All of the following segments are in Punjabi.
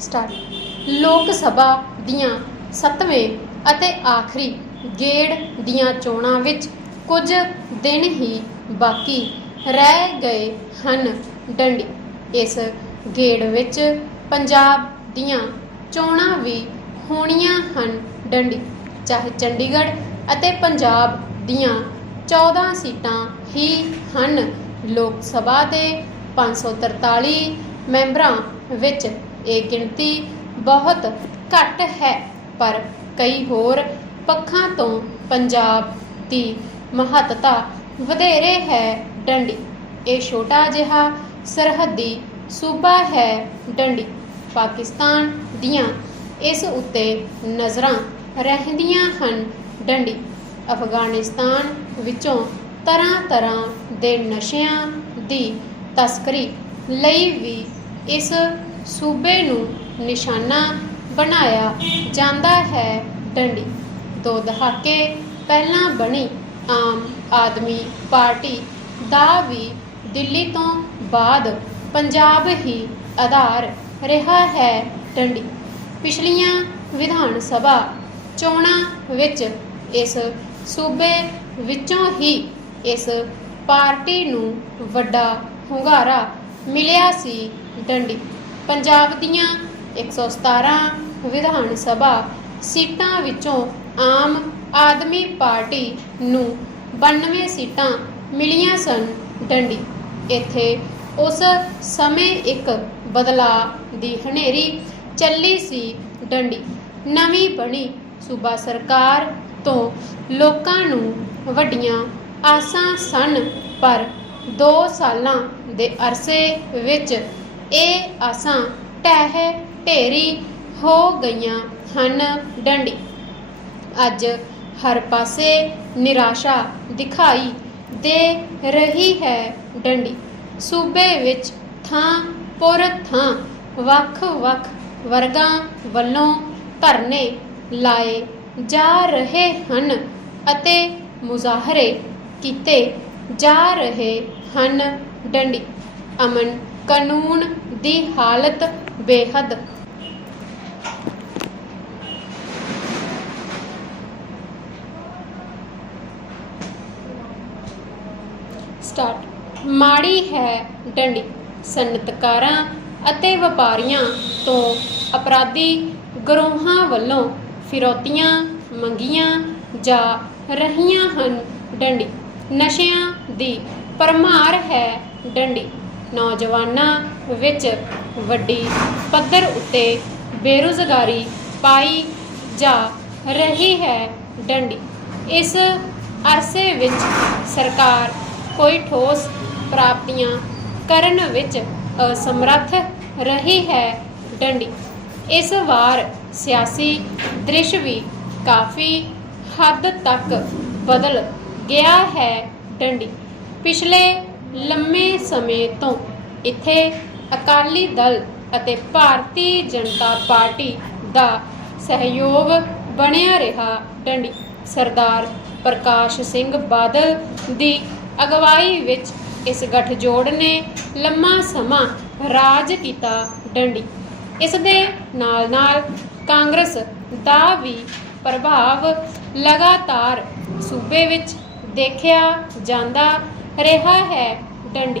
ਸਟਾਰਟ। ਲੋਕ ਸਭਾ ਦੀਆਂ ਸੱਤਵੇਂ ਅਤੇ ਆਖਰੀ ਗੇੜ ਦੀਆਂ ਚੋਣਾਂ ਵਿੱਚ ਕੁਝ ਦਿਨ ਹੀ ਬਾਕੀ ਰਹਿ ਗਏ ਹਨ ਡੰਡੀ। ਇਸ ਗੇੜ ਵਿੱਚ ਪੰਜਾਬ ਦੀਆਂ ਚੋਣਾਂ ਵੀ ਹੋਣੀਆਂ ਹਨ ਡੰਡੀ। ਚਾਹੇ ਚੰਡੀਗੜ੍ਹ ਅਤੇ ਪੰਜਾਬ ਦੀਆਂ 14 ਸੀਟਾਂ ਹੀ ਹਨ। ਲੋਕ ਸਭਾ ਦੇ 543 ਮੈਂਬਰਾਂ ਵਿੱਚ ਇਹ ਗਿਣਤੀ ਬਹੁਤ ਘੱਟ ਹੈ, ਪਰ ਕਈ ਹੋਰ ਪੱਖਾਂ ਤੋਂ ਪੰਜਾਬ ਦੀ ਮਹੱਤਤਾ ਵਧੇਰੇ ਹੈ ਡੰਡੀ। ਇਹ ਛੋਟਾ ਜਿਹਾ ਸਰਹੱਦੀ ਸੂਬਾ ਹੈ ਡੰਡੀ। ਪਾਕਿਸਤਾਨ ਦੀਆਂ ਇਸ ਉੱਤੇ ਨਜ਼ਰਾਂ ਰਹਿੰਦੀਆਂ ਹਨ ਡੰਡੀ। ਅਫਗਾਨਿਸਤਾਨ ਵਿੱਚੋਂ ਤਰ੍ਹਾਂ ਤਰ੍ਹਾਂ ਦੇ ਨਸ਼ਿਆਂ ਦੀ ਤਸਕਰੀ ਲਈ ਵੀ ਇਸ ਸੂਬੇ ਨੂੰ ਨਿਸ਼ਾਨਾ ਬਣਾਇਆ ਜਾਂਦਾ ਹੈ। ਡੰਡੀ, ਦੋ ਦਹਾਕੇ ਪਹਿਲਾਂ ਬਣੀ ਆਮ ਆਦਮੀ ਪਾਰਟੀ ਦਾ ਵੀ ਦਿੱਲੀ ਤੋਂ ਬਾਅਦ ਪੰਜਾਬ ਹੀ ਆਧਾਰ ਰਿਹਾ ਹੈ। ਡੰਡੀ, ਪਿਛਲੀਆਂ ਵਿਧਾਨ ਸਭਾ ਚੋਣਾਂ ਵਿੱਚ ਇਸ ਸੂਬੇ ਵਿੱਚੋਂ ਹੀ ਇਸ ਪਾਰਟੀ ਨੂੰ ਵੱਡਾ ਹੁੰਗਾਰਾ ਮਿਲਿਆ ਸੀ। ਡੰਡੀ ਪੰਜਾਬ ਦੀਆਂ 117 ਵਿਧਾਨ ਸਭਾ ਸੀਟਾਂ ਵਿੱਚੋਂ ਆਮ ਆਦਮੀ ਪਾਰਟੀ ਨੂੰ 92 ਸੀਟਾਂ ਮਿਲੀਆਂ ਸਨ ਡੰਡੀ। ਇੱਥੇ ਉਸ ਸਮੇਂ ਇੱਕ ਬਦਲਾਅ ਦੀ ਹਨੇਰੀ ਚੱਲੀ ਸੀ ਡੰਡੀ। ਨਵੀਂ ਬਣੀ ਸੂਬਾ ਸਰਕਾਰ ਤੋਂ ਲੋਕਾਂ ਨੂੰ ਵੱਡੀਆਂ ਆਸਾਂ ਸਨ, ਪਰ 2 ਸਾਲਾਂ ਦੇ ਅਰਸੇ ਵਿੱਚ ਇਹ ਆਸਾਂ ਟਹਿ ਢੇਰੀ ਹੋ ਗਈਆਂ ਹਨ ਡੰਡੀ। ਅੱਜ ਹਰ ਪਾਸੇ ਨਿਰਾਸ਼ਾ ਦਿਖਾਈ ਦੇ ਰਹੀ ਹੈ ਡੰਡੀ। ਸੂਬੇ ਵਿੱਚ ਥਾਂ ਪੁਰ ਥਾਂ ਵੱਖ-ਵੱਖ ਵਰਗਾਂ ਵੱਲੋਂ ਧਰਨੇ ਲਾਏ ਜਾ ਰਹੇ ਹਨ ਅਤੇ ਮੁਜ਼ਾਹਰੇ ਕੀਤੇ ਜਾ ਰਹੇ ਹਨ ਡੰਡੀ। ਅਮਨ ਕਾਨੂੰਨ ਦੀ ਹਾਲਤ ਬੇਹੱਦ। ਸਟਾਰਟ ਮਾੜੀ ਹੈ ਡੰਡੀ ਸਨਅਤਕਾਰਾਂ ਅਤੇ ਵਪਾਰੀਆਂ ਤੋਂ ਅਪਰਾਧੀ ਗਰੋਹਾਂ ਵੱਲੋਂ ਫਿਰੌਤੀਆਂ ਮੰਗੀਆਂ ਜਾ ਰਹੀਆਂ ਹਨ ਡੰਡੀ। ਨਸ਼ਿਆਂ ਦੀ ਪਰਮਾਰ ਹੈ ਡੰਡੀ। ਨੌਜਵਾਨਾਂ ਵਿੱਚ ਵੱਡੀ ਪੱਧਰ ਉੱਤੇ ਬੇਰੁਜ਼ਗਾਰੀ ਪਾਈ ਜਾ ਰਹੀ ਹੈ ਡੰਡੀ। ਇਸ ਅਰਸੇ ਵਿੱਚ ਸਰਕਾਰ ਕੋਈ ਠੋਸ ਪ੍ਰਾਪਤੀਆਂ ਕਰਨ ਵਿੱਚ ਅਸਮਰੱਥ ਰਹੀ ਹੈ ਡੰਡੀ। ਇਸ ਵਾਰ ਸਿਆਸੀ ਦ੍ਰਿਸ਼ ਵੀ ਕਾਫੀ ਹੱਦ ਤੱਕ ਬਦਲ ਗਿਆ ਹੈ ਡੰਡੀ। ਪਿਛਲੇ ਲੰਮੇ ਸਮੇਂ ਤੋਂ ਇੱਥੇ ਅਕਾਲੀ ਦਲ ਅਤੇ ਭਾਰਤੀ ਜਨਤਾ ਪਾਰਟੀ ਦਾ ਸਹਿਯੋਗ ਬਣਿਆ ਰਿਹਾ। ਡੰਡੀ ਸਰਦਾਰ ਪ੍ਰਕਾਸ਼ ਸਿੰਘ ਬਾਦਲ ਦੀ ਅਗਵਾਈ ਵਿੱਚ ਇਸ ਗੱਠਜੋੜ ਨੇ ਲੰਮਾ ਸਮਾਂ ਰਾਜ ਕੀਤਾ ਡੰਡੀ। ਇਸ ਦੇ ਨਾਲ ਨਾਲ ਕਾਂਗਰਸ ਦਾ ਵੀ ਪ੍ਰਭਾਵ ਲਗਾਤਾਰ ਸੂਬੇ ਵਿੱਚ ਦੇਖਿਆ ਜਾਂਦਾ ਰਿਹਾ ਹੈ। ਡੰਡੀ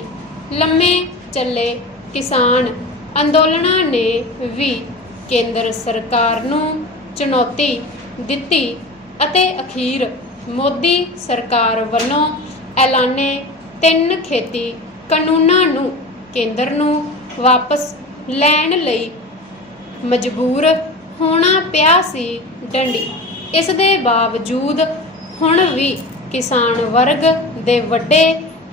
ਲੰਮੇ ਚੱਲੇ ਕਿਸਾਨ ਅੰਦੋਲਨਾਂ ਨੇ ਵੀ ਕੇਂਦਰ ਸਰਕਾਰ ਨੂੰ ਚੁਣੌਤੀ ਦਿੱਤੀ ਅਤੇ ਅਖੀਰ ਮੋਦੀ ਸਰਕਾਰ ਵੱਲੋਂ ਐਲਾਨੇ ਤਿੰਨ ਖੇਤੀ ਕਾਨੂੰਨਾਂ ਨੂੰ ਕੇਂਦਰ ਨੂੰ ਵਾਪਸ ਲੈਣ ਲਈ ਮਜਬੂਰ ਹੋਣਾ ਪਿਆ ਸੀ ਡੰਡੀ। ਇਸ ਦੇ ਬਾਵਜੂਦ ਹੁਣ ਵੀ ਕਿਸਾਨ ਵਰਗ ਦੇ ਵੱਡੇ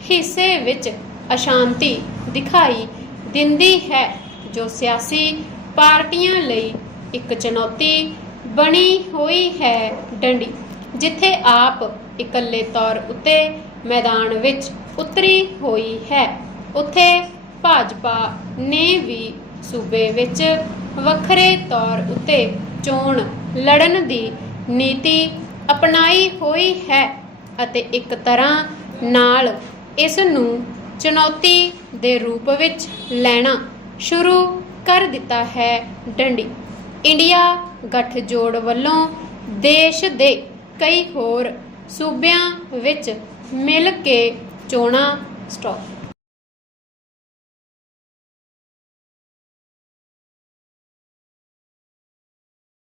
ਹਿੱਸੇ ਵਿੱਚ ਅਸ਼ਾਂਤੀ ਦਿਖਾਈ ਦਿੰਦੀ ਹੈ, ਜੋ ਸਿਆਸੀ ਪਾਰਟੀਆਂ ਲਈ ਇੱਕ ਚੁਣੌਤੀ ਬਣੀ ਹੋਈ ਹੈ ਡੰਡੀ, ਜਿੱਥੇ ਆਪ ਇਕੱਲੇ ਤੌਰ ਉੱਤੇ ਮੈਦਾਨ ਵਿੱਚ ਉਤਰੀ ਹੋਈ ਹੈ। ਉੱਥੇ ਭਾਜਪਾ ਨੇ ਵੀ ਸੂਬੇ ਵਿੱਚ ਵੱਖਰੇ ਤੌਰ ਉੱਤੇ ਚੋਣ ਲੜਨ ਦੀ ਨੀਤੀ ਅਪਣਾਈ ਹੋਈ ਹੈ ਅਤੇ ਇੱਕ ਤਰ੍ਹਾਂ ਨਾਲ ਇਸ ਨੂੰ ਚੁਣੌਤੀ ਦੇ ਰੂਪ ਵਿੱਚ ਲੈਣਾ ਸ਼ੁਰੂ ਕਰ ਦਿੱਤਾ ਹੈ ਡੰਡੀ। ਇੰਡੀਆ ਗੱਠਜੋੜ ਵੱਲੋਂ ਦੇਸ਼ ਦੇ ਕਈ ਹੋਰ ਸੂਬਿਆਂ ਵਿੱਚ ਮਿਲ ਕੇ ਚੋਣਾਂ ਸਟਾਪ